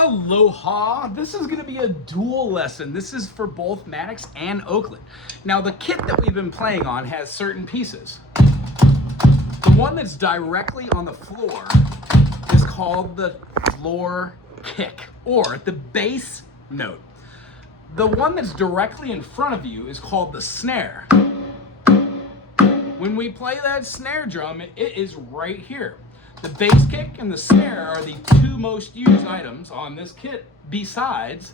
Aloha! This is going to be a dual lesson. This is for both Maddox and Oakland. Now, the kit that we've been playing on has certain pieces. The one that's directly on the floor is called the floor kick, or the bass note. The one that's directly in front of you is called the snare. When we play that snare drum, it is right here. The bass kick and the snare are the two most used items on this kit besides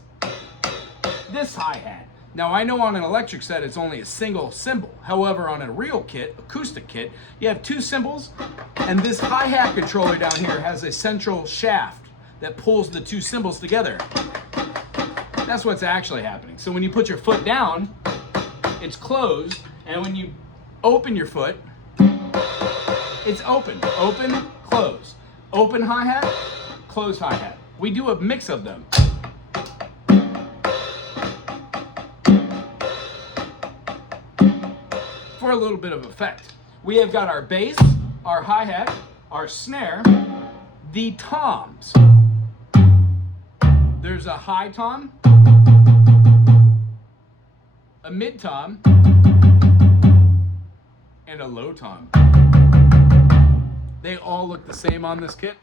this hi-hat. Now I know on an electric set it's only a single cymbal. However, on a real kit, acoustic kit, you have two cymbals, and this hi-hat controller down here has a central shaft that pulls the two cymbals together. That's what's actually happening. So when you put your foot down, it's closed, and when you open your foot, it's open. Open, close. Open hi-hat, close hi-hat. We do a mix of them. For a little bit of effect. We have got our bass, our hi-hat, our snare, the toms. There's a high tom, a mid tom, and a low tom. They all look the same on this kit.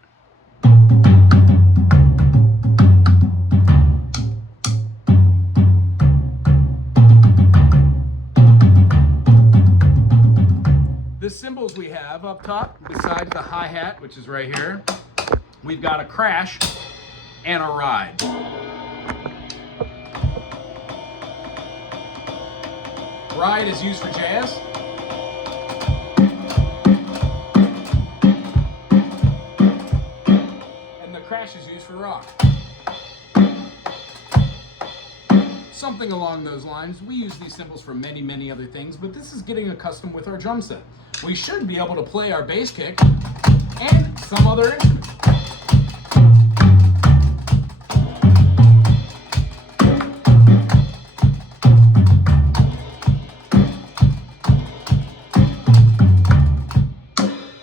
The cymbals we have up top, besides the hi-hat, which is right here, we've got a crash and a ride. Ride is used for jazz. And the crash is used for rock. Something along those lines. We use these cymbals for many, many other things, but this is getting accustomed with our drum set. We should be able to play our bass kick and some other instrument.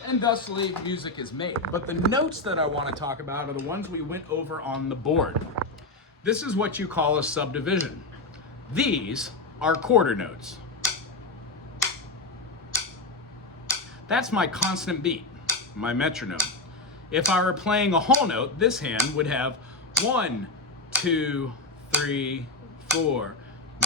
And thusly, music is made. But the notes that I want to talk about are the ones we went over on the board. This is what you call a subdivision. These are quarter notes. That's my constant beat, my metronome. If I were playing a whole note, this hand would have 1, 2, 3, 4.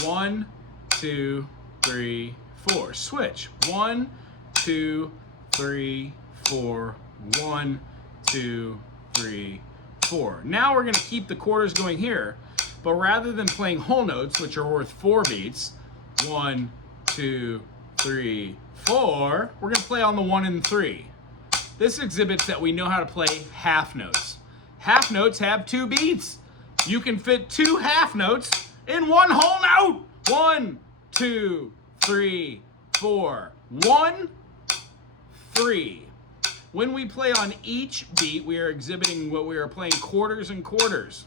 1, 2, 3, 4. Switch. 1, 2, 3, 4. 1, 2, 3, 4. Now we're going to keep the quarters going here, but rather than playing whole notes, which are worth 4 beats, 1, 2, 3, 4, we're going to play on the 1 and 3. This exhibits that we know how to play half notes. Half notes have 2 beats. You can fit 2 half notes in 1 whole note. 1, 2, 3, 4. 1, 3. When we play on each beat, we are exhibiting what we are playing quarters and quarters.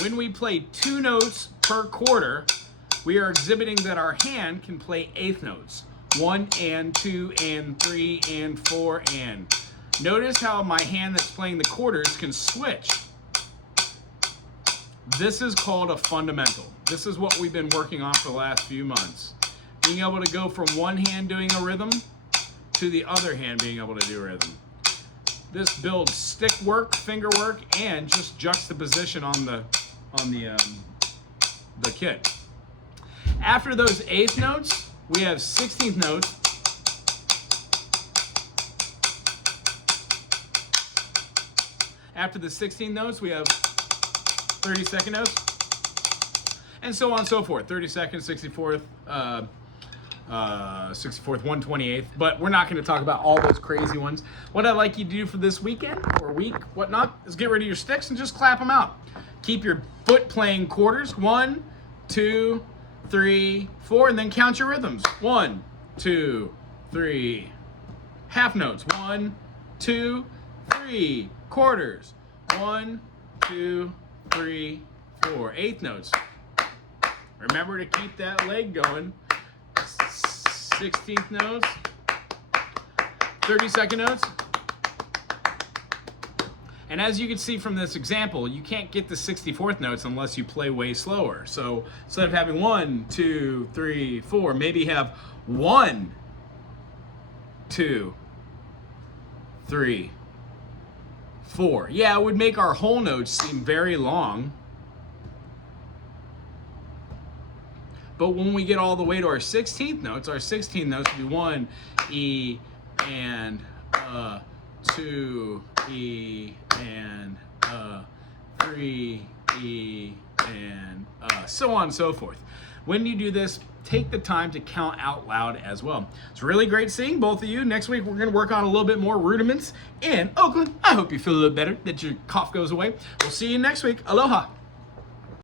When we play 2 notes per quarter, we are exhibiting that our hand can play eighth notes. 1 and 2 and 3 and 4 and. Notice how my hand that's playing the quarters can switch. This is called a fundamental. This is what we've been working on for the last few months. Being able to go from one hand doing a rhythm to the other hand being able to do a rhythm. This builds stick work, finger work, and just juxtaposition on the kit. After those eighth notes, we have 16th notes. After the 16th notes, we have 32nd notes, and so on and so forth. 32nd, 64th, 64th, 128th, but we're not going to talk about all those crazy ones. What I'd like you to do for this weekend or week, whatnot, is get rid of your sticks and just clap them out. Keep your foot playing quarters. 1, 2, 3, 4, and then count your rhythms. 1, 2, 3. Half notes. 1, 2, 3. Quarters. 1, 2, 3, 4. Eighth notes. Remember to keep that leg going. 16th notes. 32nd notes. And as you can see from this example, you can't get the 64th notes unless you play way slower. So instead of having 1, 2, 3, 4, maybe have 1, 2, 3, 4. Yeah, it would make our whole notes seem very long. But when we get all the way to our 16th notes would be 1, E, and 2, E, and 3, E, and so on and so forth. When you do this, take the time to count out loud as well. It's really great seeing both of you. Next week, we're going to work on a little bit more rudiments in Oakland. I hope you feel a little better, that your cough goes away. We'll see you next week. Aloha.